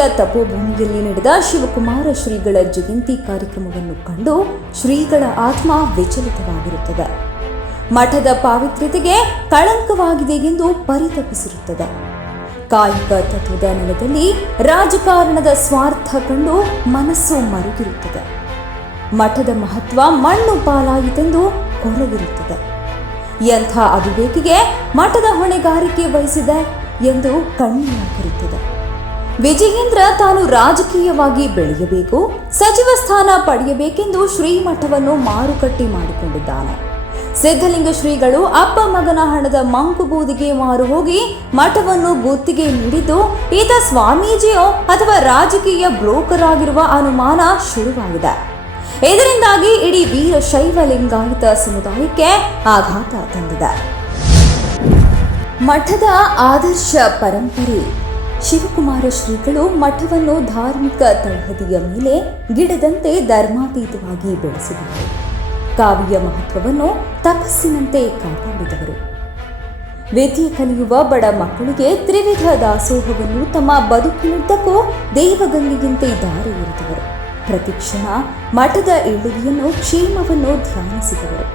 ಶ್ರೀಮಠದ ತಪೋಭೂಮಿಯಲ್ಲಿ ನಡೆದ ಶಿವಕುಮಾರ ಶ್ರೀಗಳ ಜಯಂತಿ ಕಾರ್ಯಕ್ರಮವನ್ನು ಕಂಡು ಶ್ರೀಗಳ ಆತ್ಮ ವಿಚಲಿತವಾಗಿರುತ್ತದೆ. ಮಠದ ಪಾವಿತ್ರ್ಯತೆಗೆ ಕಳಂಕವಾಗಿದೆ ಎಂದು ಪರಿತಪಿಸಿರುತ್ತದೆ. ಕಾಯಿಕ ತತ್ವದ ನೆಲದಲ್ಲಿ ರಾಜಕಾರಣದ ಸ್ವಾರ್ಥ ಕಂಡು ಮನಸ್ಸು ಮರುಗಿರುತ್ತದೆ. ಮಠದ ಮಹತ್ವ ಮಣ್ಣು ಪಾಲಾಯಿತೆಂದು ಕೊರಗಿರುತ್ತದೆ. ಎಂಥ ಅವಿವೇಕಿಗೆ ಮಠದ ಹೊಣೆಗಾರಿಕೆ ವಹಿಸಿದೆ ಎಂದು ಕಣ್ಣೀರಾಗಿರುತ್ತದೆ. ವಿಜಯೇಂದ್ರ ತಾನು ರಾಜಕೀಯವಾಗಿ ಬೆಳೆಯಬೇಕು, ಸಚಿವ ಸ್ಥಾನ ಪಡೆಯಬೇಕೆಂದು ಶ್ರೀಮಠವನ್ನು ಮಾರುಕಟ್ಟೆ ಮಾಡಿಕೊಂಡಿದ್ದಾನೆ. ಸಿದ್ಧಲಿಂಗ ಶ್ರೀಗಳು ಅಪ್ಪ ಮಗನ ಹಣದ ಮಂಕುಬೂದಿಗೆ ಮಾರು ಹೋಗಿ ಮಠವನ್ನು ಗುತ್ತಿಗೆ ನೀಡಿದ್ದು ಈತ ಸ್ವಾಮೀಜಿಯೋ ಅಥವಾ ರಾಜಕೀಯ ಬ್ರೋಕರ್ ಆಗಿರುವ ಅನುಮಾನ ಶುರುವಾಗಿದೆ. ಇದರಿಂದಾಗಿ ಇಡೀ ವೀರಶೈವ ಲಿಂಗಾಯತ ಸಮುದಾಯಕ್ಕೆ ಆಘಾತ ತಂದಿದೆ. ಮಠದ ಆದರ್ಶ ಪರಂಪರೆ. ಶಿವಕುಮಾರ ಶ್ರೀಗಳು ಮಠವನ್ನು ಧಾರ್ಮಿಕ ತಳಹದಿಯ ಮೇಲೆ ಗಿಡದಂತೆ ಧರ್ಮಾತೀತವಾಗಿ ಬೆಳೆಸಿದರು. ಕಾವ್ಯ ಮಹತ್ವವನ್ನು ತಪಸ್ಸಿನಂತೆ ಕಾಪಾಡಿದವರು. ವಿದ್ಯೆ ಕಲಿಯುವ ಬಡ ಮಕ್ಕಳಿಗೆ ತ್ರಿವಿಧ ದಾಸೋಹವನ್ನು ತಮ್ಮ ಬದುಕಿನುದ್ದಕ್ಕೂ ದೇವಗಂಗೆಯಂತೆ ದಾರಿ ಎರೆದವರು. ಪ್ರತಿಕ್ಷಣ ಮಠದ ಏಳಿಗೆಯನ್ನು, ಕ್ಷೇಮವನ್ನು ಧ್ಯಾನಿಸಿದವರು.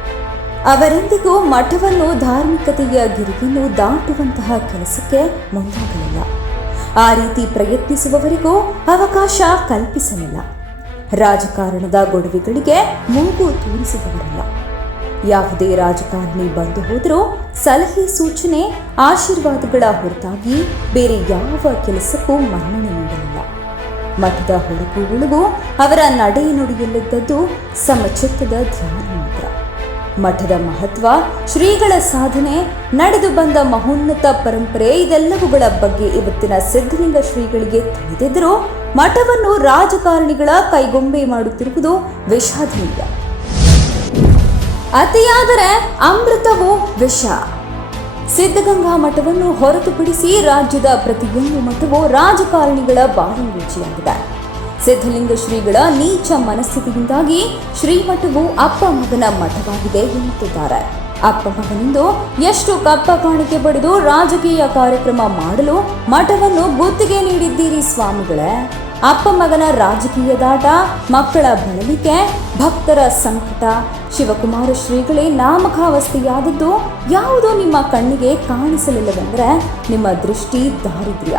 ಅವರೆಂದಿಗೂ ಮಠವನ್ನು ಧಾರ್ಮಿಕತೆಯ ಗಿರಿಯನ್ನು ದಾಟುವಂತಹ ಕೆಲಸಕ್ಕೆ ಮುಂದಾಗಲಿಲ್ಲ. ಆ ರೀತಿ ಪ್ರಯತ್ನಿಸುವವರಿಗೂ ಅವಕಾಶ ಕಲ್ಪಿಸಲಿಲ್ಲ. ರಾಜಕಾರಣದ ಗೊಡವೆಗಳಿಗೆ ಮೂಗು ತೂರಿಸಿದವರಲ್ಲ. ಯಾವುದೇ ರಾಜಕಾರಣಿ ಬಂದು ಹೋದರೂ ಸಲಹೆ, ಸೂಚನೆ, ಆಶೀರ್ವಾದಗಳ ಹೊರತಾಗಿ ಬೇರೆ ಯಾವ ಕೆಲಸಕ್ಕೂ ಮನ್ನಣೆ ನೀಡಲಿಲ್ಲ. ಮಠದ ಹೊರಗೂ ಒಳಗೂ ಅವರ ನಡೆ ನುಡಿಯಲ್ಲಿದ್ದದ್ದು ಸಮಚಿತ್ತದ ಧ್ಯಾನ ಮಾತ್ರ. ಮಠದ ಮಹತ್ವ, ಶ್ರೀಗಳ ಸಾಧನೆ, ನಡೆದು ಬಂದ ಮಹೋನ್ನತ ಪರಂಪರೆ ಇದೆಲ್ಲವುಗಳ ಬಗ್ಗೆ ಇವತ್ತಿನ ಸಿದ್ಧಲಿಂಗ ಶ್ರೀಗಳಿಗೆ ತಿಳಿದಿದ್ದರೂ ಮಠವನ್ನು ರಾಜಕಾರಣಿಗಳ ಕೈಗೊಂಬೆ ಮಾಡುತ್ತಿರುವುದು ವಿಷಾದನೀಯ. ಅತಿಯಾದರೆ ಅಮೃತವೂ ವಿಷ. ಸಿದ್ಧಗಂಗಾ ಮಠವನ್ನು ಹೊರತುಪಡಿಸಿ ರಾಜ್ಯದ ಪ್ರತಿಯೊಂದು ಮಠವೂ ರಾಜಕಾರಣಿಗಳ ಬಾಳಂಗೂಚಿಯಾಗಿದೆ. ಸಿದ್ಧಲಿಂಗ ಶ್ರೀಗಳ ನೀಚ ಮನಸ್ಥಿತಿಯಿಂದಾಗಿ ಶ್ರೀಮಠವು ಅಪ್ಪ ಮಗನ ಮಠವಾಗಿದೆ ಎನ್ನುತ್ತಿದ್ದಾರೆ. ಅಪ್ಪ ಮಗನಿಂದು ಎಷ್ಟು ಕಪ್ಪ ಕಾಣಿಕೆ ಪಡೆದು ರಾಜಕೀಯ ಕಾರ್ಯಕ್ರಮ ಮಾಡಲು ಮಠವನ್ನು ಗುತ್ತಿಗೆ ನೀಡಿದ್ದೀರಿ ಸ್ವಾಮಿಗಳೇ. ಅಪ್ಪ ಮಗನ ರಾಜಕೀಯದಾಟ, ಮಕ್ಕಳ ಬಳಲಿಕೆ, ಭಕ್ತರ ಸಂಕಟ, ಶಿವಕುಮಾರ ಶ್ರೀಗಳೇ ನಾಮಕಾವಸ್ಥೆಯಾದದ್ದು ಯಾವುದೋ ನಿಮ್ಮ ಕಣ್ಣಿಗೆ ಕಾಣಿಸಲಿಲ್ಲವೆಂದರೆ ನಿಮ್ಮ ದೃಷ್ಟಿ ದಾರಿದ್ರ್ಯ,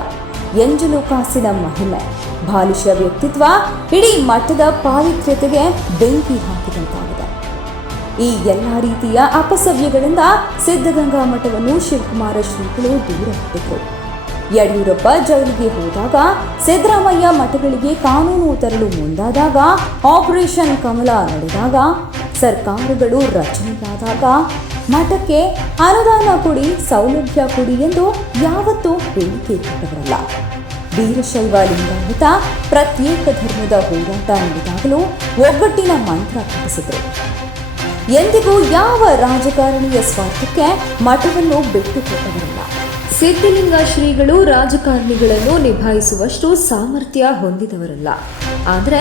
ಎಂಜಲು ಕಾಸಿನ ಮಹಿಮೆ, ಬಾಲಿಶ ವ್ಯಕ್ತಿತ್ವ ಇಡೀ ಮಠದ ಪಾವಿತ್ರ್ಯತೆಗೆ ಬೆಂಕಿ ಹಾಕಿದಂತಾಗಿದೆ. ಈ ಎಲ್ಲ ರೀತಿಯ ಅಪಸವ್ಯಗಳಿಂದ ಸಿದ್ಧಗಂಗಾ ಮಠವನ್ನು ಶಿವಕುಮಾರ ಶ್ರೀಗಳು ದೂರ ಇಟ್ಟಿದ್ರು. ಯಡಿಯೂರಪ್ಪ ಜೈಲಿಗೆ ಹೋದಾಗ, ಸಿದ್ದರಾಮಯ್ಯ ಮಠಗಳಿಗೆ ಕಾನೂನು ತರಲು ಮುಂದಾದಾಗ, ಆಪರೇಷನ್ ಕಮಲ ನಡೆದಾಗ, ಸರ್ಕಾರಗಳು ರಚನೆಯಾದಾಗ ಮಠಕ್ಕೆ ಅನುದಾನ ಕೊಡಿ, ಸೌಲಭ್ಯ ಕೊಡಿ ಎಂದು ಯಾವತ್ತೂ ಹೇಳಿಕೆ ಕೊಟ್ಟವರಲ್ಲ. ವೀರಶೈವ ಲಿಂಗಾಯತ ಪ್ರತ್ಯೇಕ ಧರ್ಮದ ಹೋರಾಟ ನಡೆದಾಗಲೂ ಒಗ್ಗಟ್ಟಿನ ಮಂತ್ರ ಪಠಿಸಿದರು. ಎಂದಿಗೂ ಯಾವ ರಾಜಕಾರಣಿಯ ಸ್ವಾರ್ಥಕ್ಕೆ ಮಠವನ್ನು ಬಿಟ್ಟುಕೊಟ್ಟವರಲ್ಲ. ಸಿದ್ಧಲಿಂಗ ಶ್ರೀಗಳು ರಾಜಕಾರಣಿಗಳನ್ನು ನಿಭಾಯಿಸುವಷ್ಟು ಸಾಮರ್ಥ್ಯ ಹೊಂದಿದವರಲ್ಲ. ಆದರೆ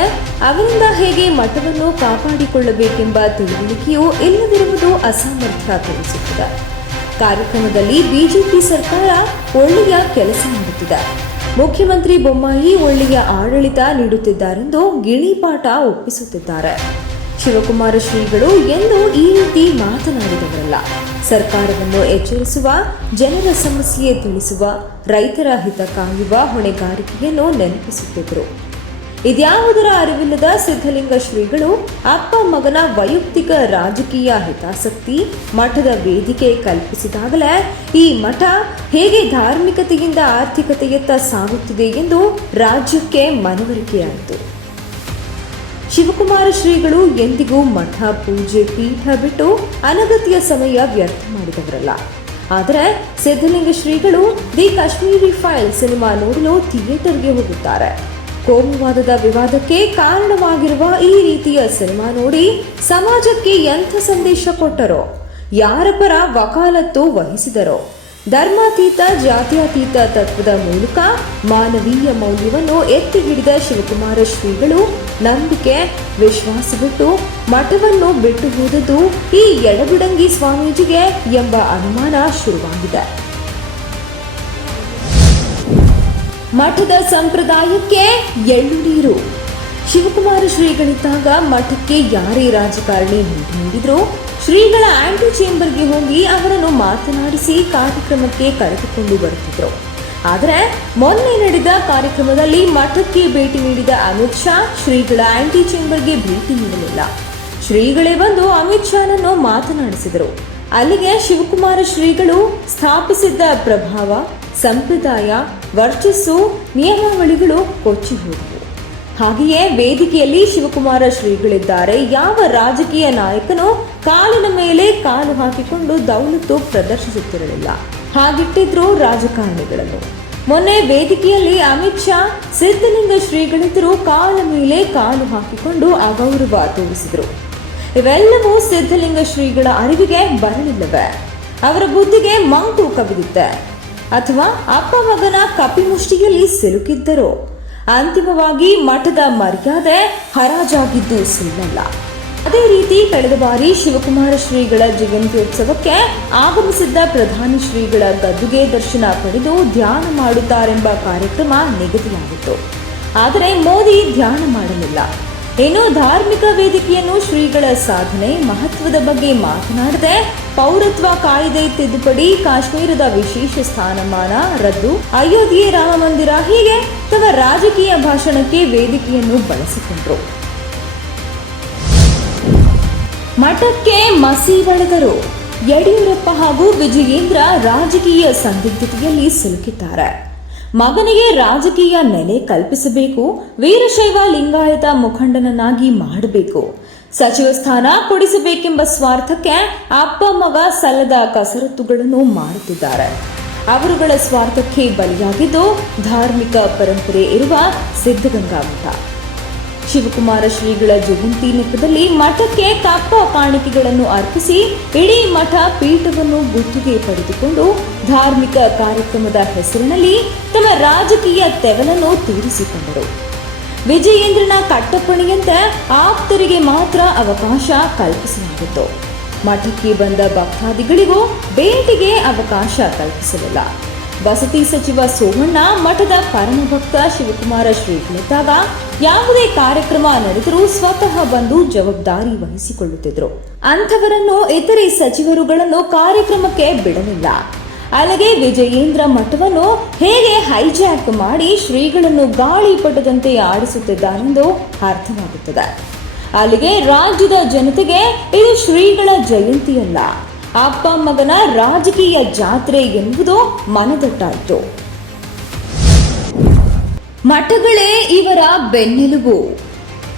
ಅವರಿಂದ ಹೇಗೆ ಮಠವನ್ನು ಕಾಪಾಡಿಕೊಳ್ಳಬೇಕೆಂಬ ತಿಳುವಳಿಕೆಯೂ ಇಲ್ಲದಿರುವುದು ಅಸಾಮರ್ಥ್ಯ ತೋರಿಸುತ್ತದೆ. ಕಾರ್ಯಕ್ರಮದಲ್ಲಿ ಬಿಜೆಪಿ ಸರ್ಕಾರ ಒಳ್ಳೆಯ ಕೆಲಸ ಮಾಡುತ್ತಿದೆ. ಮುಖ್ಯಮಂತ್ರಿ ಬೊಮ್ಮಾಯಿ ಒಳ್ಳೆಯ ಆಡಳಿತ ನೀಡುತ್ತಿದ್ದಾರೆಂದು ಗಿಣಿಪಾಠ ಒಪ್ಪಿಸುತ್ತಿದ್ದಾರೆ. ಶಿವಕುಮಾರ ಶ್ರೀಗಳು ಎಂದು ಈ ರೀತಿ ಮಾತನಾಡಿದವರಲ್ಲ. ಸರ್ಕಾರವನ್ನು ಎಚ್ಚರಿಸುವ, ಜನರ ಸಮಸ್ಯೆ ತಿಳಿಸುವ, ರೈತರ ಹಿತ ಕಾಯುವ ಹೊಣೆಗಾರಿಕೆಯನ್ನು ನೆನಪಿಸುತ್ತಿದ್ದರು. ಇದ್ಯಾವುದರ ಅರಿವಿಲ್ಲದ ಸಿದ್ಧಲಿಂಗ ಶ್ರೀಗಳು ಅಪ್ಪ ಮಗನ ವೈಯಕ್ತಿಕ ರಾಜಕೀಯ ಹಿತಾಸಕ್ತಿ ಮಠದ ವೇದಿಕೆ ಕಲ್ಪಿಸಿದಾಗಲೇ ಈ ಮಠ ಹೇಗೆ ಧಾರ್ಮಿಕತೆಯಿಂದ ಆರ್ಥಿಕತೆಯತ್ತ ಸಾಗುತ್ತಿದೆ ಎಂದು ರಾಜ್ಯಕ್ಕೆ ಮನವರಿಕೆಯಾಯಿತು. ಶಿವಕುಮಾರ ಶ್ರೀಗಳು ಎಂದಿಗೂ ಮಠ, ಪೂಜೆ, ಪೀಠ ಬಿಟ್ಟು ಅನಗತ್ಯ ಸಮಯ ವ್ಯರ್ಥ ಮಾಡಿದವರಲ್ಲ. ಆದರೆ ಸಿದ್ಧಲಿಂಗ ಶ್ರೀಗಳು ದಿ ಕಾಶ್ಮೀರಿ ಫೈಲ್ ಸಿನಿಮಾ ನೋಡಲು ಥಿಯೇಟರ್ಗೆ ಹೋಗುತ್ತಾರೆ. ಕೋಮುವಾದದ ವಿವಾದಕ್ಕೆ ಕಾರಣವಾಗಿರುವ ಈ ರೀತಿಯ ಸಿನಿಮಾ ನೋಡಿ ಸಮಾಜಕ್ಕೆ ಎಂಥ ಸಂದೇಶ ಕೊಟ್ಟರೋ, ಯಾರ ಪರ ವಕಾಲತ್ತು ವಹಿಸಿದರೋ, ಧರ್ಮಾತೀತ ಜಾತ್ಯತೀತ ತತ್ವದ ಮೂಲಕ ಮಾನವೀಯ ಮೌಲ್ಯವನ್ನು ಎತ್ತಿ ಹಿಡಿದ ಶಿವಕುಮಾರ ಶ್ರೀಗಳು ನಂಬಿಕೆ, ವಿಶ್ವಾಸ ಬಿಟ್ಟು ಮಠವನ್ನು ಬಿಟ್ಟು ಹೋದದ್ದು ಈ ಎಡಬಿಡಂಗಿ ಸ್ವಾಮೀಜಿಗೆ ಎಂಬ ಅನುಮಾನ ಶುರುವಾಗಿದೆ. ಮಠದ ಸಂಪ್ರದಾಯಕ್ಕೆ ಎಳ್ಳು ನೀರು. ಶಿವಕುಮಾರ ಶ್ರೀಗಳಿದ್ದಾಗ ಮಠಕ್ಕೆ ಯಾರೇ ರಾಜಕಾರಣಿ ಭೇಟಿ ನೀಡಿದ್ರು ಶ್ರೀಗಳ ಆಂಟಿ ಚೇಂಬರ್ಗೆ ಹೋಗಿ ಅವರನ್ನು ಮಾತನಾಡಿಸಿ ಕಾರ್ಯಕ್ರಮಕ್ಕೆ ಕರೆದುಕೊಂಡು ಬರುತ್ತಿದ್ರು. ಆದರೆ ಮೊನ್ನೆ ನಡೆದ ಕಾರ್ಯಕ್ರಮದಲ್ಲಿ ಮಠಕ್ಕೆ ಭೇಟಿ ನೀಡಿದ ಅಮಿತ್ ಶಾ ಶ್ರೀಗಳ ಆಂಟಿ ಚೇಂಬರ್ಗೆ ಭೇಟಿ ನೀಡಲಿಲ್ಲ. ಶ್ರೀಗಳೇ ಬಂದು ಅಮಿತ್ ಶಾನನ್ನು ಮಾತನಾಡಿಸಿದರು. ಅಲ್ಲಿಗೆ ಶಿವಕುಮಾರ ಶ್ರೀಗಳು ಸ್ಥಾಪಿಸಿದ್ದ ಪ್ರಭಾವ, ಸಂಪ್ರದಾಯ, ವರ್ಚಸ್ಸು, ನಿಯಮಾವಳಿಗಳು ಕೊಚ್ಚಿ ಹೋದವು. ಹಾಗೆಯೇ ವೇದಿಕೆಯಲ್ಲಿ ಶಿವಕುಮಾರ ಶ್ರೀಗಳಿದ್ದಾರೆ. ಯಾವ ರಾಜಕೀಯ ನಾಯಕನೂ ಕಾಲಿನ ಮೇಲೆ ಕಾಲು ಹಾಕಿಕೊಂಡು ದೌಲತ್ತು ಪ್ರದರ್ಶಿಸುತ್ತಿರಲಿಲ್ಲ. ಹಾಗಿಟ್ಟಿದ್ರು ರಾಜಕಾರಣಿಗಳನ್ನು. ಮೊನ್ನೆ ವೇದಿಕೆಯಲ್ಲಿ ಅಮಿತ್ ಶಾ ಸಿದ್ಧಲಿಂಗ ಶ್ರೀಗಳಿದ್ದರು ಕಾಲ ಮೇಲೆ ಕಾಲು ಹಾಕಿಕೊಂಡು ಅಗೌರವ ತೋರಿಸಿದರು. ಇವೆಲ್ಲವೂ ಸಿದ್ಧಲಿಂಗ ಶ್ರೀಗಳ ಅರಿವಿಗೆ ಬರಲಿಲ್ಲವೇ? ಅವರ ಬುದ್ಧಿಗೆ ಮಂಕು ಕವಿದಿತ್ತೆ? ಅಥವಾ ಅಪ್ಪ ಮಗನ ಕಪಿಮುಷ್ಟಿಯಲ್ಲಿ ಸಿಲುಕಿದ್ದರೋ? ಅಂತಿಮವಾಗಿ ಮಠದ ಮರ್ಯಾದೆ ಹರಾಜಾಗಿದ್ದು ಸುಳ್ಳಲ್ಲ. ಅದೇ ರೀತಿ ಕಳೆದ ಬಾರಿ ಶಿವಕುಮಾರ ಶ್ರೀಗಳ ಜಯಂತ್ಯೋತ್ಸವಕ್ಕೆ ಆಗಮಿಸಿದ್ದ ಪ್ರಧಾನಿ ಶ್ರೀಗಳ ಗದ್ದುಗೆ ದರ್ಶನ ಪಡೆದು ಧ್ಯಾನ ಮಾಡುತ್ತಾರೆಂಬ ಕಾರ್ಯಕ್ರಮ ನಿಗದಿಯಾಗಿತ್ತು. ಆದರೆ ಮೋದಿ ಧ್ಯಾನ ಮಾಡಲಿಲ್ಲ. ಇನ್ನು ಧಾರ್ಮಿಕ ವೇದಿಕೆಯನ್ನು ಶ್ರೀಗಳ ಸಾಧನೆ, ಮಹತ್ವದ ಬಗ್ಗೆ ಮಾತನಾಡದೆ ಪೌರತ್ವ ಕಾಯ್ದೆ ತಿದ್ದುಪಡಿ, ಕಾಶ್ಮೀರದ ವಿಶೇಷ ಸ್ಥಾನಮಾನ ರದ್ದು, ಅಯೋಧ್ಯೆ ರಾಮ ಮಂದಿರ ಹೀಗೆ ತಮ್ಮ ರಾಜಕೀಯ ಭಾಷಣಕ್ಕೆ ವೇದಿಕೆಯನ್ನು ಬಳಸಿಕೊಂಡರು. ಮಠಕ್ಕೆ ಮಸಿ ಬಳಿದರು. ಯಡಿಯೂರಪ್ಪ ಹಾಗೂ ವಿಜಯೇಂದ್ರ ರಾಜಕೀಯ ಸಂದಿಗ್ಧತೆಯಲ್ಲಿ ಸಿಲುಕಿದ್ದಾರೆ. ಮಗನಿಗೆ ರಾಜಕೀಯ ನೆಲೆ ಕಲ್ಪಿಸಬೇಕು, ವೀರಶೈವ ಲಿಂಗಾಯತ ಮುಖಂಡನನ್ನಾಗಿ ಮಾಡಬೇಕು, ಸಚಿವ ಸ್ಥಾನ ಕೊಡಿಸಬೇಕೆಂಬ ಸ್ವಾರ್ಥಕ್ಕೆ ಅಪ್ಪ ಮಗ ಸಲ್ಲದ ಕಸರತ್ತುಗಳನ್ನು ಮಾಡುತ್ತಿದ್ದಾರೆ. ಅವರುಗಳ ಸ್ವಾರ್ಥಕ್ಕೆ ಬಲಿಯಾಗಿದ್ದು ಧಾರ್ಮಿಕ ಪರಂಪರೆ ಇರುವ ಸಿದ್ಧಗಂಗಾ ಮಠ. ಶಿವಕುಮಾರ ಶ್ರೀಗಳ ಜಯಂತಿ ನೆಪದಲ್ಲಿ ಮಠಕ್ಕೆ ಕಪ್ಪ ಕಾಣಿಕೆಗಳನ್ನು ಅರ್ಪಿಸಿ ಇಡೀ ಮಠ ಪೀಠವನ್ನು ಗುತ್ತಿಗೆ ಪಡೆದುಕೊಂಡು ಧಾರ್ಮಿಕ ಕಾರ್ಯಕ್ರಮದ ಹೆಸರಿನಲ್ಲಿ ತಮ್ಮ ರಾಜಕೀಯ ತೆವಲನ್ನು ತೀರಿಸಿಕೊಂಡರು. ವಿಜಯೇಂದ್ರನ ಕಟ್ಟಪ್ಪಣೆಯಂತೆ ಆಪ್ತರಿಗೆ ಮಾತ್ರ ಅವಕಾಶ ಕಲ್ಪಿಸಲಾಗಿತ್ತು. ಮಠಕ್ಕೆ ಬಂದ ಭಕ್ತಾದಿಗಳಿಗೂ ಭೇಟಿಗೆ ಅವಕಾಶ ಕಲ್ಪಿಸಲಿಲ್ಲ. ವಸತಿ ಸಚಿವ ಸೋಮಣ್ಣ ಮಠದ ಪರಮಭಕ್ತ ಶಿವಕುಮಾರ ಶ್ರೀಗಳಿದ್ದಾಗ ಯಾವುದೇ ಕಾರ್ಯಕ್ರಮ ನಡೆದರೂ ಸ್ವತಃ ಬಂದು ಜವಾಬ್ದಾರಿ ವಹಿಸಿಕೊಳ್ಳುತ್ತಿದ್ರು. ಅಂಥವರನ್ನು ಇತರೆ ಸಚಿವರುಗಳನ್ನು ಕಾರ್ಯಕ್ರಮಕ್ಕೆ ಬಿಡಲಿಲ್ಲ. ಅಲ್ಲದೆ ವಿಜಯೇಂದ್ರ ಮಠವನ್ನು ಹೇಗೆ ಹೈಜಾಕ್ ಮಾಡಿ ಶ್ರೀಗಳನ್ನು ಗಾಳಿಪಟದಂತೆ ಆಡಿಸುತ್ತಿದ್ದಾನೆಂದು ಅರ್ಥವಾಗುತ್ತದೆ. ಅಲ್ಲಿಗೆ ರಾಜ್ಯದ ಜನತೆಗೆ ಇದು ಶ್ರೀಗಳ ಜಯಂತಿಯಲ್ಲ, ಅಪ್ಪ ಮಗನ ರಾಜಕೀಯ ಜಾತ್ರೆ ಎನ್ನುವುದು ಮನದಟ್ಟಾಯಿತು. ಮಠಗಳೇ ಇವರ ಬೆನ್ನೆಲುಬು.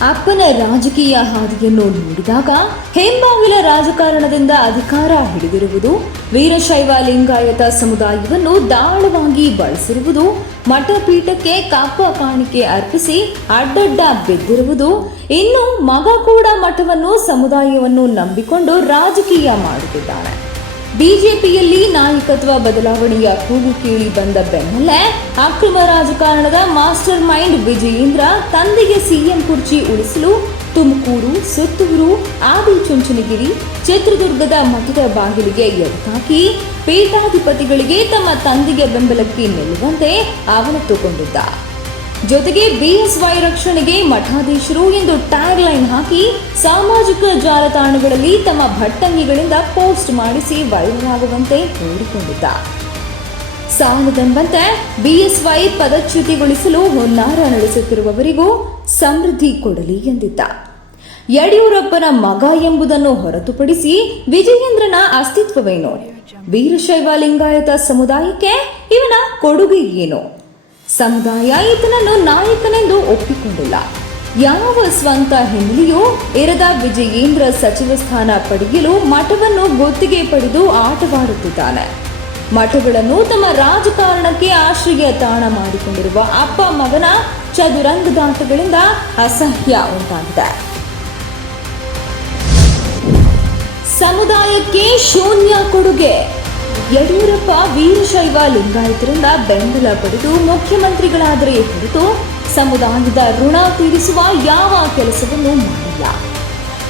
ಅಪ್ಪನ ರಾಜಕೀಯ ಹಾದಿಯನ್ನು ನೋಡಿದಾಗ ಹೆಂಬಾವಿಲ ರಾಜಕಾರಣದಿಂದ ಅಧಿಕಾರ ಹಿಡಿದಿರುವುದು, ವೀರಶೈವ ಲಿಂಗಾಯತ ಸಮುದಾಯವನ್ನು ದಾಳವಾಗಿ ಬಳಸಿರುವುದು, ಮಠಪೀಠಕ್ಕೆ ಕಪ್ಪ ಕಾಣಿಕೆ ಅರ್ಪಿಸಿ ಅಡ್ಡಡ್ಡ ಬಿದ್ದಿರುವುದು, ಇನ್ನು ಮಗ ಕೂಡ ಮಠವನ್ನು ಸಮುದಾಯವನ್ನು ನಂಬಿಕೊಂಡು ರಾಜಕೀಯ ಮಾಡುತ್ತಿದ್ದಾನೆ. ಬಿಜೆಪಿಯಲ್ಲಿ ನಾಯಕತ್ವ ಬದಲಾವಣೆಯ ಕೂಗು ಕೇಳಿ ಬಂದ ಬೆನ್ನಲ್ಲೇ ಅಕ್ರಮ ರಾಜಕಾರಣದ ಮಾಸ್ಟರ್ ಮೈಂಡ್ ವಿಜಯೇಂದ್ರ ತಂದೆಗೆ ಸಿಎಂ ಕುರ್ಚಿ ಉಳಿಸಲು ತುಮಕೂರು, ಸುತ್ತೂರು, ಆದಿಚುಂಚನಗಿರಿ, ಚಿತ್ರದುರ್ಗದ ಮಠದ ಬಾಗಿಲಿಗೆ ಎಡತಾಕಿ ಪೀಠಾಧಿಪತಿಗಳಿಗೆ ತಮ್ಮ ತಂದೆಗೆ ಬೆಂಬಲಕ್ಕೆ ನಿಲ್ಲುವಂತೆ ಅವನತ್ತುಕೊಂಡಿದ್ದ. ಜೊತೆಗೆ ಬಿಎಸ್ವೈ ರಕ್ಷಣೆಗೆ ಮಠಾಧೀಶರು ಎಂದು ಟ್ಯಾಗ್ ಲೈನ್ ಹಾಕಿ ಸಾಮಾಜಿಕ ಜಾಲತಾಣಗಳಲ್ಲಿ ತಮ್ಮ ಭಟ್ಟಂಗಿಗಳಿಂದ ಪೋಸ್ಟ್ ಮಾಡಿಸಿ ವೈರಲ್ ಆಗುವಂತೆ ನೋಡಿಕೊಂಡಿದ್ದ. ಸಾಲದೆಂಬಂತೆ ಬಿಎಸ್ವೈ ಪದಚ್ಯುತಿಗೊಳಿಸಲು ಹುನ್ನಾರ ನಡೆಸುತ್ತಿರುವವರಿಗೂ ಸಮೃದ್ಧಿ ಕೊಡಲಿ ಎಂದಿದ್ದ. ಯಡಿಯೂರಪ್ಪನ ಮಗ ಎಂಬುದನ್ನು ಹೊರತುಪಡಿಸಿ ವಿಜಯೇಂದ್ರನ ಅಸ್ತಿತ್ವವೇನು? ವೀರಶೈವ ಲಿಂಗಾಯತ ಸಮುದಾಯಕ್ಕೆ ಇವನ ಕೊಡುಗೆ ಏನು? ಸಮುದಾಯ ಈತನನ್ನು ನಾಯಕನೆಂದು ಒಪ್ಪಿಕೊಂಡಿಲ್ಲ. ಯಾವ ಸ್ವಂತ ಹಿನ್ನೆಲೆಯೂ ಇರದ ವಿಜಯೇಂದ್ರ ಸಚಿವ ಸ್ಥಾನ ಪಡೆಯಲು ಮಠವನ್ನು ಗುತ್ತಿಗೆ ಪಡೆದು ಆಟವಾಡುತ್ತಿದ್ದಾನೆ. ಮಠಗಳನ್ನು ತಮ್ಮ ರಾಜಕಾರಣಕ್ಕೆ ಆಶ್ರಯ ತಾಣ ಮಾಡಿಕೊಂಡಿರುವ ಅಪ್ಪ ಮಗನ ಚದುರಂಗದಾಟಗಳಿಂದ ಅಸಹ್ಯ ಉಂಟಾಗಿದೆ. ಸಮುದಾಯಕ್ಕೆ ಶೂನ್ಯ ಕೊಡುಗೆ. ಯಡಿಯೂರಪ್ಪ ವೀರಶೈವ ಲಿಂಗಾಯತರಿಂದ ಬೆಂಬಲ ಪಡೆದು ಮುಖ್ಯಮಂತ್ರಿಗಳಾದರೆ ಹೊರತು ಸಮುದಾಯದ ಋಣ ತೀರಿಸುವ ಯಾವ ಕೆಲಸವನ್ನು ಮಾಡಿಲ್ಲ.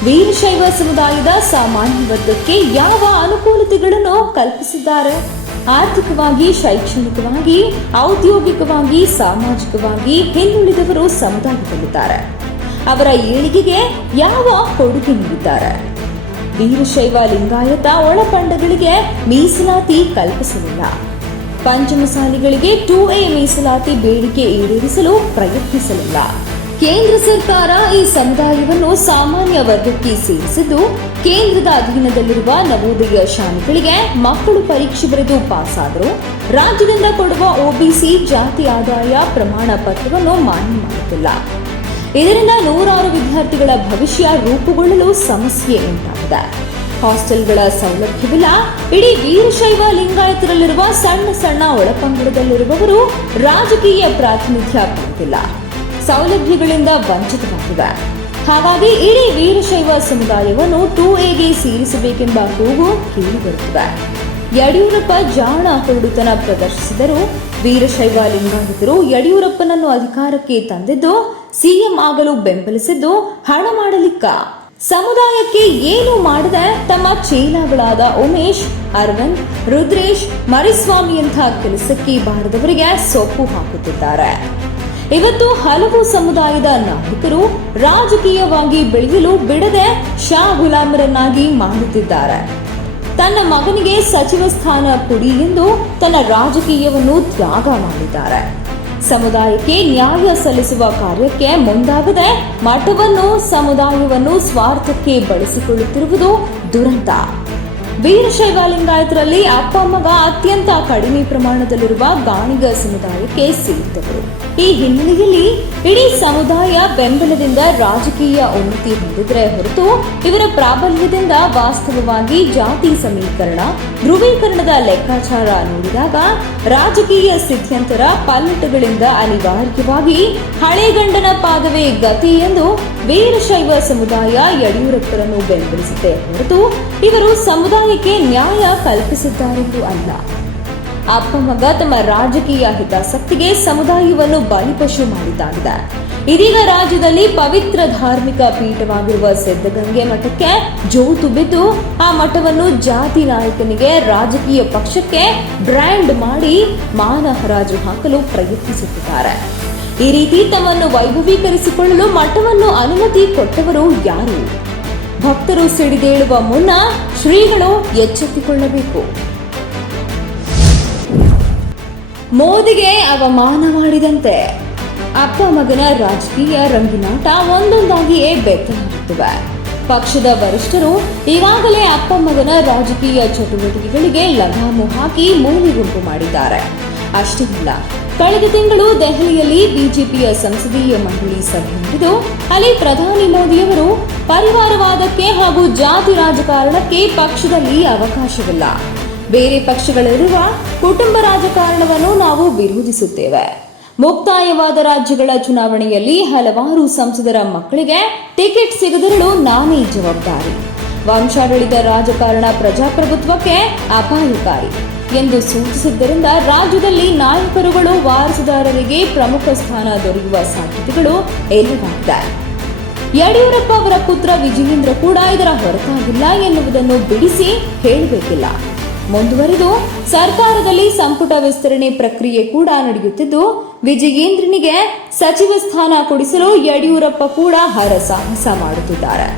ವೀರಶೈವ ಸಮುದಾಯದ ಸಾಮಾನ್ಯ ವರ್ಗಕ್ಕೆ ಯಾವ ಅನುಕೂಲತೆಗಳನ್ನು ಕಲ್ಪಿಸಿದ್ದಾರೆ? ಆರ್ಥಿಕವಾಗಿ, ಶೈಕ್ಷಣಿಕವಾಗಿ, ಔದ್ಯೋಗಿಕವಾಗಿ, ಸಾಮಾಜಿಕವಾಗಿ ಹಿಂದುಳಿದವರು ಸಮುದಾಯದಲ್ಲಿದ್ದಾರೆ. ಅವರ ಏಳಿಗೆಗೆ ಯಾವ ಕೊಡುಗೆ ನೀಡಿದ್ದಾರೆ? ವೀರಶೈವ ಲಿಂಗಾಯತ ಒಳಪಂಡಗಳಿಗೆ ಮೀಸಲಾತಿ ಕಲ್ಪಿಸಲಿಲ್ಲ. ಪಂಚಮಸಾಲಿಗಳಿಗೆ 2A ಮೀಸಲಾತಿ ಬೇಡಿಕೆ ಈಡೇರಿಸಲು ಪ್ರಯತ್ನಿಸಲಿಲ್ಲ. ಕೇಂದ್ರ ಸರ್ಕಾರ ಈ ಸಮುದಾಯವನ್ನು ಸಾಮಾನ್ಯ ವರ್ಗಕ್ಕೆ ಸೇರಿಸಿದ್ದು, ಕೇಂದ್ರದ ಅಧೀನದಲ್ಲಿರುವ ನವೋದಯ ಶಾಲೆಗಳಿಗೆ ಮಕ್ಕಳು ಪರೀಕ್ಷೆ ಬರೆದು ಪಾಸಾದರೂ ರಾಜ್ಯದಿಂದ ಕೊಡುವ OBC ಜಾತಿ ಆದಾಯ ಪ್ರಮಾಣ ಪತ್ರವನ್ನು ಮಾನ್ಯ ಮಾಡುತ್ತಿಲ್ಲ. ಇದರಿಂದ ನೂರಾರು ವಿದ್ಯಾರ್ಥಿಗಳ ಭವಿಷ್ಯ ರೂಪುಗೊಳ್ಳಲು ಸಮಸ್ಯೆ ಉಂಟಾಗಿದೆ. ಹಾಸ್ಟೆಲ್ಗಳ ಸೌಲಭ್ಯವಿಲ್ಲ. ಇಡೀ ವೀರಶೈವ ಲಿಂಗಾಯತರಲ್ಲಿರುವ ಸಣ್ಣ ಸಣ್ಣ ಒಳಪಂಗಡದಲ್ಲಿರುವವರು ರಾಜಕೀಯ ಪ್ರಾತಿನಿಧ್ಯ ಪಡೆದಿಲ್ಲ. ಸೌಲಭ್ಯಗಳಿಂದ ವಂಚಿತವಾಗಿವೆ. ಹಾಗಾಗಿ ಇಡೀ ವೀರಶೈವ ಸಮುದಾಯವನ್ನು 2Aಗೆ ಸೇರಿಸಬೇಕೆಂಬ ಕೂಗು ಕೇಳಿಬರುತ್ತಿದೆ. ಯಡಿಯೂರಪ್ಪ ಜಾಣ ಹುಡುತನ ಪ್ರದರ್ಶಿಸಿದರು. ವೀರಶೈವ ಲಿಂಗಾಯತರು ಯಡಿಯೂರಪ್ಪನನ್ನು ಅಧಿಕಾರಕ್ಕೆ ತಂದಿದ್ದು, ಸಿಎಂ ಆಗಲು ಬೆಂಬಲಿಸಿದ್ದು ಹಣ ಮಾಡಲಿಕ್ಕ. ಸಮುದಾಯಕ್ಕೆ ಏನು ಮಾಡದೆ ತಮ್ಮ ಚೇಲಾಗಳಾದ ಉಮೇಶ್, ಅರವಿಂದ್, ರುದ್ರೇಶ್, ಮರಿಸ್ವಾಮಿಯಂಥ ಕೆಲಸಕ್ಕೆ ಬಾರದವರಿಗೆ ಸೊಪ್ಪು ಹಾಕುತ್ತಿದ್ದಾರೆ. ಇವತ್ತು ಹಲವು ಸಮುದಾಯದ ನಾಯಕರು ರಾಜಕೀಯವಾಗಿ ಬೆಳೆಯಲು ಬಿಡದೆ ಶಾ ಗುಲಾಮರನ್ನಾಗಿ ಮಾಡುತ್ತಿದ್ದಾರೆ. ತನ್ನ ಮಗನಿಗೆ ಸಚಿವ ಸ್ಥಾನ ಕೊಡಿ ಎಂದು ತನ್ನ ರಾಜಕೀಯವನ್ನು ತ್ಯಾಗ ಮಾಡಿದ್ದಾರೆ. ಸಮುದಾಯಕ್ಕೆ ನ್ಯಾಯ ಸಲ್ಲಿಸುವ ಕಾರ್ಯಕ್ಕೆ ಮುಂದಾಗದೆ ಮಠವನ್ನು, ಸಮುದಾಯವನ್ನು ಸ್ವಾರ್ಥಕ್ಕೆ ಬಳಸಿಕೊಳ್ಳುತ್ತಿರುವುದು ದುರಂತ. ವೀರಶೈವ ಲಿಂಗಾಯತರಲ್ಲಿ ಅಪ್ಪ ಮಗ ಅತ್ಯಂತ ಕಡಿಮೆ ಪ್ರಮಾಣದಲ್ಲಿರುವ ಗಾಣಿಗ ಸಮುದಾಯಕ್ಕೆ ಸೇರಿದವರು. ಈ ಹಿನ್ನೆಲೆಯಲ್ಲಿ ಇಡೀ ಸಮುದಾಯ ಬೆಂಬಲದಿಂದ ರಾಜಕೀಯ ಉನ್ನತಿ ಹೊಂದಿದ್ರೆ ಹೊರತು ಇವರ ಪ್ರಾಬಲ್ಯದಿಂದ ವಾಸ್ತವವಾಗಿ ಜಾತಿ ಸಮೀಕರಣ, ಧ್ರುವೀಕರಣದ ಲೆಕ್ಕಾಚಾರ ನೋಡಿದಾಗ ರಾಜಕೀಯ ಸ್ಥಿತ್ಯಂತರ ಪಲ್ಲಟಗಳಿಂದ ಅನಿವಾರ್ಯವಾಗಿ ಹಳೆಗಂಡನ ಪಾದವೇ ಗತಿ ಎಂದು ವೀರಶೈವ ಸಮುದಾಯ ಯಡಿಯೂರಪ್ಪರನ್ನು ಬೆಂಬಲಿಸಿದೆ ಹೊರತು ಇವರು ಸಮುದಾಯಕ್ಕೆ ನ್ಯಾಯ ಕಲ್ಪಿಸಿದ್ದಾರೆಂದು ಅಲ್ಲ. ಅಪ್ಪ ಮಗ ತಮ್ಮ ರಾಜಕೀಯ ಹಿತಾಸಕ್ತಿಗೆ ಸಮುದಾಯವನ್ನು ಬಲಿಪಶು ಮಾಡಿದ್ದಾಗಿದೆ. ಇದೀಗ ರಾಜ್ಯದಲ್ಲಿ ಪವಿತ್ರ ಧಾರ್ಮಿಕ ಪೀಠವಾಗಿರುವ ಸಿದ್ಧಗಂಗೆ ಮಠಕ್ಕೆ ಜೋತು ಬಿದ್ದು ಆ ಮಠವನ್ನು ಜಾತಿ ನಾಯಕನಿಗೆ, ರಾಜಕೀಯ ಪಕ್ಷಕ್ಕೆ ಬ್ರ್ಯಾಂಡ್ ಮಾಡಿ ಮಾನ ಹರಾಜು ಹಾಕಲು ಪ್ರಯತ್ನಿಸುತ್ತಿದ್ದಾರೆ. ಈ ರೀತಿ ತಮ್ಮನ್ನು ವೈಭವೀಕರಿಸಿಕೊಳ್ಳಲು ಮಠವನ್ನು ಅನುಮತಿ ಕೊಟ್ಟವರು ಯಾರು? ಭಕ್ತರು ಸಿಡಿದೇಳುವ ಮುನ್ನ ಶ್ರೀಗಳು ಎಚ್ಚೆತ್ತುಕೊಳ್ಳಬೇಕು. ಮೋದಿಗೆ ಅವಮಾನ ಮಾಡಿದಂತೆ ಅಪ್ಪ ಮಗನ ರಾಜಕೀಯ ರಂಗಿನಾಟ ಒಂದೊಂದಾಗಿಯೇ ಬೆತ್ತಲಾಗುತ್ತಿವೆ. ಪಕ್ಷದ ವರಿಷ್ಠರು ಈಗಾಗಲೇ ಅಪ್ಪ ಮಗನ ರಾಜಕೀಯ ಚಟುವಟಿಕೆಗಳಿಗೆ ಲಗಾಮು ಹಾಕಿ ಮೂಲೆಗುಂಪು ಮಾಡಿದ್ದಾರೆ. ಅಷ್ಟೇ ಅಲ್ಲ, ಕಳೆದ ತಿಂಗಳು ದೆಹಲಿಯಲ್ಲಿ ಬಿಜೆಪಿಯ ಸಂಸದೀಯ ಮಂಡಳಿ ಸಭೆ ನಡೆದು ಅಲ್ಲಿ ಪ್ರಧಾನಿ ಮೋದಿಯವರು ಪರಿವಾರವಾದಕ್ಕೆ ಹಾಗೂ ಜಾತಿ ರಾಜಕಾರಣಕ್ಕೆ ಪಕ್ಷದಲ್ಲಿ ಅವಕಾಶವಿಲ್ಲ. ಬೇರೆ ಪಕ್ಷಗಳಿರುವ ಕುಟುಂಬ ರಾಜಕಾರಣವನ್ನು ನಾವು ವಿರೋಧಿಸುತ್ತೇವೆ. ಮುಕ್ತಾಯವಾದ ರಾಜ್ಯಗಳ ಚುನಾವಣೆಯಲ್ಲಿ ಹಲವಾರು ಸಂಸದರ ಮಕ್ಕಳಿಗೆ ಟಿಕೆಟ್ ಸಿಗದಿರಲು ನಾನೇ ಜವಾಬ್ದಾರಿ. ವಂಶಾಡಳಿತ ರಾಜಕಾರಣ ಪ್ರಜಾಪ್ರಭುತ್ವಕ್ಕೆ ಅಪಾಯಕಾರಿ ಎಂದು ಸೂಚಿಸಿದ್ದರಿಂದ ರಾಜ್ಯದಲ್ಲಿ ನಾಯಕರುಗಳು, ವಾರಸುದಾರರಿಗೆ ಪ್ರಮುಖ ಸ್ಥಾನ ದೊರೆಯುವ ಸಾಧ್ಯತೆಗಳು ಎಲ್ಲವಾಗಿದೆ. ಯಡಿಯೂರಪ್ಪ ಅವರ ಪುತ್ರ ವಿಜಯೇಂದ್ರ ಕೂಡ ಇದರ ಹೊರತಾಗಿಲ್ಲ ಎನ್ನುವುದನ್ನು ಬಿಡಿಸಿ ಹೇಳಬೇಕಿಲ್ಲ. ಮುಂದುವರೆದು ಸರ್ಕಾರದಲ್ಲಿ ಸಂಪುಟ ವಿಸ್ತರಣೆ ಪ್ರಕ್ರಿಯೆ ಕೂಡ ನಡೆಯುತ್ತಿದ್ದು, ವಿಜಯೇಂದ್ರನಿಗೆ ಸಚಿವ ಸ್ಥಾನ ಕೊಡಿಸಲು ಯಡಿಯೂರಪ್ಪ ಕೂಡ ಹರಸಾಹಸ ಮಾಡುತ್ತಿದ್ದಾರೆ.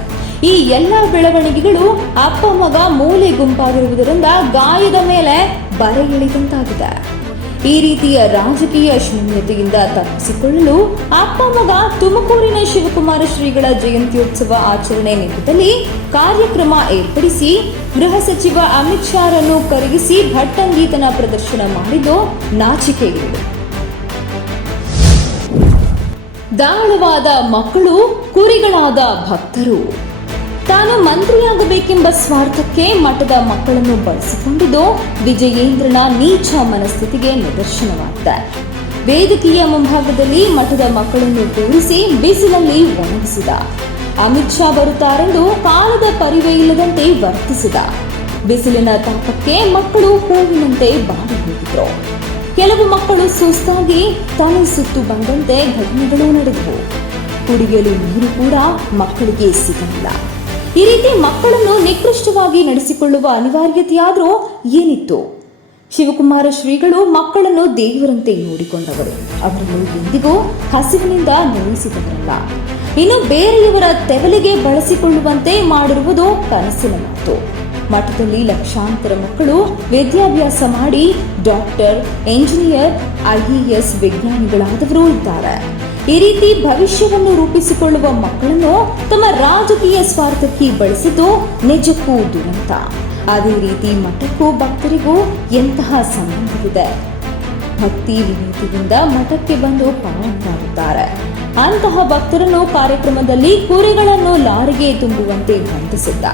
ಈ ಎಲ್ಲ ಬೆಳವಣಿಗೆಗಳು ಅಪ್ಪ ಮಗ ಮೂಲೆ ಗುಂಪಾಗಿರುವುದರಿಂದ ಗಾಯದ ಮೇಲೆ ಬರೆ ಎಳೆದಂತಾಗಿದೆ. ಈ ರೀತಿಯ ರಾಜಕೀಯ ಶೂನ್ಯತೆಯಿಂದ ತಪ್ಪಿಸಿಕೊಳ್ಳಲು ಅಪ್ಪ ಮಗ ತುಮಕೂರಿನ ಶಿವಕುಮಾರ ಶ್ರೀಗಳ ಜಯಂತ್ಯೋತ್ಸವ ಆಚರಣೆ ನಿಮಿತ್ತದಲ್ಲಿ ಕಾರ್ಯಕ್ರಮ ಏರ್ಪಡಿಸಿ ಗೃಹ ಸಚಿವ ಅಮಿತ್ ಶಾರನ್ನು ಕರಗಿಸಿ ಭಟ್ಟಂಗೀತನ ಪ್ರದರ್ಶನ ಮಾಡಿದ್ದು ನಾಚಿಕೆಗೇಡು. ದಾಳವಾದ ಮಕ್ಕಳು, ಕುರಿಗಳಾದ ಭಕ್ತರು. ತಾನು ಮಂತ್ರಿಯಾಗಬೇಕೆಂಬ ಸ್ವಾರ್ಥಕ್ಕೆ ಮಠದ ಮಕ್ಕಳನ್ನು ಬಳಸಿಕೊಂಡಿದ್ದು ವಿಜಯೇಂದ್ರನ ನೀಚ ಮನಸ್ಥಿತಿಗೆ ನಿದರ್ಶನವಾಗಿದೆ. ವೇದಿಕೆಯ ಮುಂಭಾಗದಲ್ಲಿ ಮಠದ ಮಕ್ಕಳನ್ನು ಕೂರಿಸಿ ಬಿಸಿಲಲ್ಲಿ ಒಣಗಿಸಿದ. ಅಮಿತ್ ಶಾ ಬರುತ್ತಾರೆಂದು ಕಾಲದ ಪರಿವೇ ಇಲ್ಲದಂತೆ ವರ್ತಿಸಿದ. ಬಿಸಿಲಿನ ತಾಪಕ್ಕೆ ಮಕ್ಕಳು ಹೂವಿನಂತೆ ಬಾಡಿ ಹೋಗಿದ್ರು. ಕೆಲವು ಮಕ್ಕಳು ಸುಸ್ತಾಗಿ ತಲೆ ಸುತ್ತು ಬಂದಂತೆ ಘಟನೆಗಳು ನಡೆದವು. ಕುಡಿಯಲು ನೀರು ಕೂಡ ಮಕ್ಕಳಿಗೆ ಸಿಗಲಿಲ್ಲ. ಈ ರೀತಿ ಮಕ್ಕಳನ್ನು ನಿಕೃಷ್ಟವಾಗಿ ನಡೆಸಿಕೊಳ್ಳುವ ಅನಿವಾರ್ಯತೆಯಾದರೂ ಏನಿತ್ತು? ಶಿವಕುಮಾರ ಶ್ರೀಗಳು ಮಕ್ಕಳನ್ನು ದೇವರಂತೆ ನೋಡಿಕೊಂಡವರು. ಅವರನ್ನು ಎಂದಿಗೂ ಹಸಿವಿನಿಂದ ನೋಯಿಸಿದವರಲ್ಲ. ಇನ್ನು ಬೇರೆಯವರ ತೆವಲಿಗೆ ಬಳಸಿಕೊಳ್ಳುವಂತೆ ಮಾಡಿರುವುದು ಕನಸಿನ ಮಾತು. ಮಠದಲ್ಲಿ ಲಕ್ಷಾಂತರ ಮಕ್ಕಳು ವಿದ್ಯಾಭ್ಯಾಸ ಮಾಡಿ ಡಾಕ್ಟರ್, ಎಂಜಿನಿಯರ್, IAS ವಿಜ್ಞಾನಿಗಳಾದವರು ಇದ್ದಾರೆ. ಈ ರೀತಿ ಭವಿಷ್ಯವನ್ನು ರೂಪಿಸಿಕೊಳ್ಳುವ ಮಕ್ಕಳನ್ನು ತಮ್ಮ ರಾಜಕೀಯ ಸ್ವಾರ್ಥಕ್ಕೆ ಬಳಸಿದ್ದು ನಿಜಕ್ಕೂ ದುರಂತ. ಅದೇ ರೀತಿ ಮಠಕ್ಕೂ ಭಕ್ತರಿಗೂ ಎಂತಹ ಸಂಬಂಧವಿದೆ? ಭಕ್ತಿ ವಿನೀತಿಯಿಂದ ಮಠಕ್ಕೆ ಬಂದು ಪಾವನರಾಗುತ್ತಾರೆ. ಅಂತಹ ಭಕ್ತರನ್ನು ಕಾರ್ಯಕ್ರಮದಲ್ಲಿ ಕುರಿಗಳನ್ನು ಲಾರಿಗೆ ತುಂಬುವಂತೆ ಬಂಧಿಸಿದ್ದ.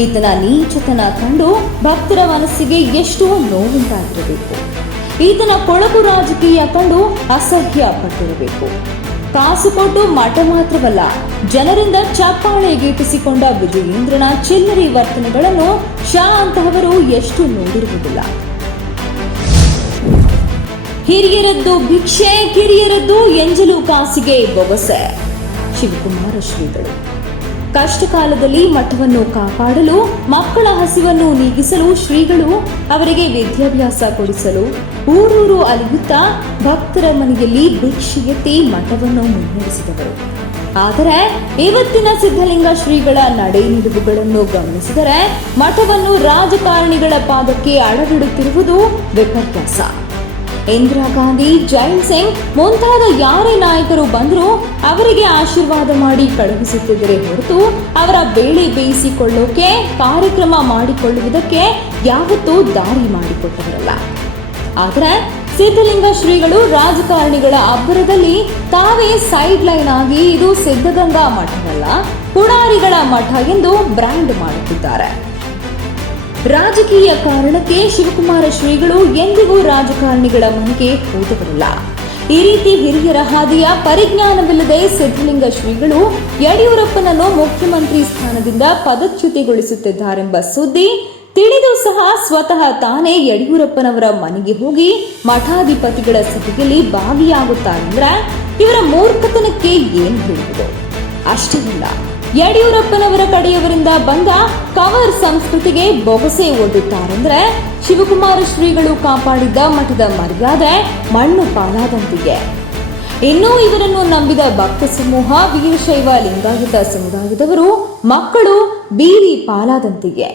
ಈತನ ನೀಚತನ ಕಂಡು ಭಕ್ತರ ಮನಸ್ಸಿಗೆ ಎಷ್ಟು ನೋವುಂಟಾಗಿರಬೇಕು. ಈತನ ಕೊಳಕು ರಾಜಕೀಯ ಕಂಡು ಅಸಹ್ಯ ಪಟ್ಟಿರಬೇಕು. ಕಾಸು ಕೊಟ್ಟು ಮಠ ಮಾತ್ರವಲ್ಲ, ಜನರಿಂದ ಚಪ್ಪಾಳೆ ಗೀಟಿಸಿಕೊಂಡ ವಿಜಯೇಂದ್ರನ ಚಿಲ್ಲರೆ ವರ್ತನೆಗಳನ್ನು ಶಾ ಅಂತಹವರು ಎಷ್ಟು ನೋಡಿರುವುದಿಲ್ಲ. ಹಿರಿಯರದ್ದು ಭಿಕ್ಷೆ, ಕಿರಿಯರದ್ದು ಎಂಜಲು ಕಾಸಿಗೆ ಬೊಗಸೆ. ಶಿವಕುಮಾರ ಶ್ರೀಗಳು ಕಷ್ಟ ಕಾಲದಲ್ಲಿ ಮಠವನ್ನು ಕಾಪಾಡಲು, ಮಕ್ಕಳ ಹಸಿವನ್ನು ನೀಗಿಸಲು ಶ್ರೀಗಳು ಅವರಿಗೆ ವಿದ್ಯಾಭ್ಯಾಸ ಕೊಡಿಸಲು ಊರೂರು ಅಲಿಯುತ್ತಾ ಭಕ್ತರ ಮನೆಯಲ್ಲಿ ಭಿಕ್ಷೆ ಎತ್ತಿ ಮಠವನ್ನು ಮುನ್ನಡೆಸಿದವರು. ಆದರೆ ಇವತ್ತಿನ ಸಿದ್ಧಲಿಂಗ ಶ್ರೀಗಳ ನಡೆ ನಿಲುವುಗಳನ್ನು ಗಮನಿಸಿದರೆ ಮಠವನ್ನು ರಾಜಕಾರಣಿಗಳ ಪಾದಕ್ಕೆ ಅಡಗಿಡುತ್ತಿರುವುದು ವಿಪರ್ಯಾಸ. ಇಂದಿರಾ ಗಾಂಧಿ, ಜೈಲ್ ಸಿಂಗ್ ಮುಂತಾದ ಯಾರೇ ನಾಯಕರು ಬಂದರೂ ಅವರಿಗೆ ಆಶೀರ್ವಾದ ಮಾಡಿ ಕಳುಹಿಸುತ್ತಿದ್ದರೆ ಹೊರತು ಅವರ ಬೇಳೆ ಬೇಯಿಸಿಕೊಳ್ಳೋಕೆ, ಕಾರ್ಯಕ್ರಮ ಮಾಡಿಕೊಳ್ಳುವುದಕ್ಕೆ ಯಾವತ್ತೂ ದಾರಿ ಮಾಡಿಕೊಟ್ಟವರಲ್ಲ. ಆದರೆ ಸಿದ್ಧಲಿಂಗ ಶ್ರೀಗಳು ರಾಜಕಾರಣಿಗಳ ಅಬ್ಬರದಲ್ಲಿ ತಾವೇ ಸೈಡ್ ಲೈನ್ ಆಗಿ ಇದು ಸಿದ್ಧಗಂಗಾ ಮಠವಲ್ಲ, ಪುಡಾರಿಗಳ ಮಠ ಎಂದು ಬ್ರ್ಯಾಂಡ್ ಮಾಡುತ್ತಿದ್ದಾರೆ. ರಾಜಕೀಯ ಕಾರಣಕ್ಕೆ ಶಿವಕುಮಾರ ಶ್ರೀಗಳು ಎಂದಿಗೂ ರಾಜಕಾರಣಿಗಳ ಮನೆಗೆ ಹೋದವರಲ್ಲ. ಈ ರೀತಿ ಹಿರಿಯರ ಹಾದಿಯ ಪರಿಜ್ಞಾನವಿಲ್ಲದೆ ಸಿದ್ಧಲಿಂಗ ಶ್ರೀಗಳು ಯಡಿಯೂರಪ್ಪನನ್ನು ಮುಖ್ಯಮಂತ್ರಿ ಸ್ಥಾನದಿಂದ ಪದಚ್ಯುತಿಗೊಳಿಸುತ್ತಿದ್ದಾರೆಂಬ ಸುದ್ದಿ ತಿಳಿದು ಸಹ ಸ್ವತಃ ತಾನೇ ಯಡಿಯೂರಪ್ಪನವರ ಮನೆಗೆ ಹೋಗಿ ಮಠಾಧಿಪತಿಗಳ ಸಭೆಯಲ್ಲಿ ಭಾಗಿಯಾಗುತ್ತಾರೆಂದ್ರೆ ಇವರ ಮೂರ್ಖತನಕ್ಕೆ ಏನು ಹೇಳುವುದು? ಅಷ್ಟೇ ಅಲ್ಲ, ಯಡಿಯೂರಪ್ಪನವರ ಕಡೆಯವರಿಂದ ಬಂದ ಕವರ್ ಸಂಸ್ಕೃತಿಗೆ ಬೊಗಸೆ ಒಡ್ಡುತ್ತಾರೆಂದ್ರೆ ಶಿವಕುಮಾರ ಶ್ರೀಗಳು ಕಾಪಾಡಿದ್ದ ಮಠದ ಮರ್ಯಾದೆ ಮಣ್ಣು ಪಾಲಾದಂತಿಗೆ. ಇನ್ನೂ ಇವರನ್ನು ನಂಬಿದ ಭಕ್ತ ಸಮೂಹ, ವೀರಶೈವ ಲಿಂಗಾಯತ ಸಮುದಾಯದವರು ಮಕ್ಕಳು ಬೀದಿ ಪಾಲಾದಂತಿಗೆ.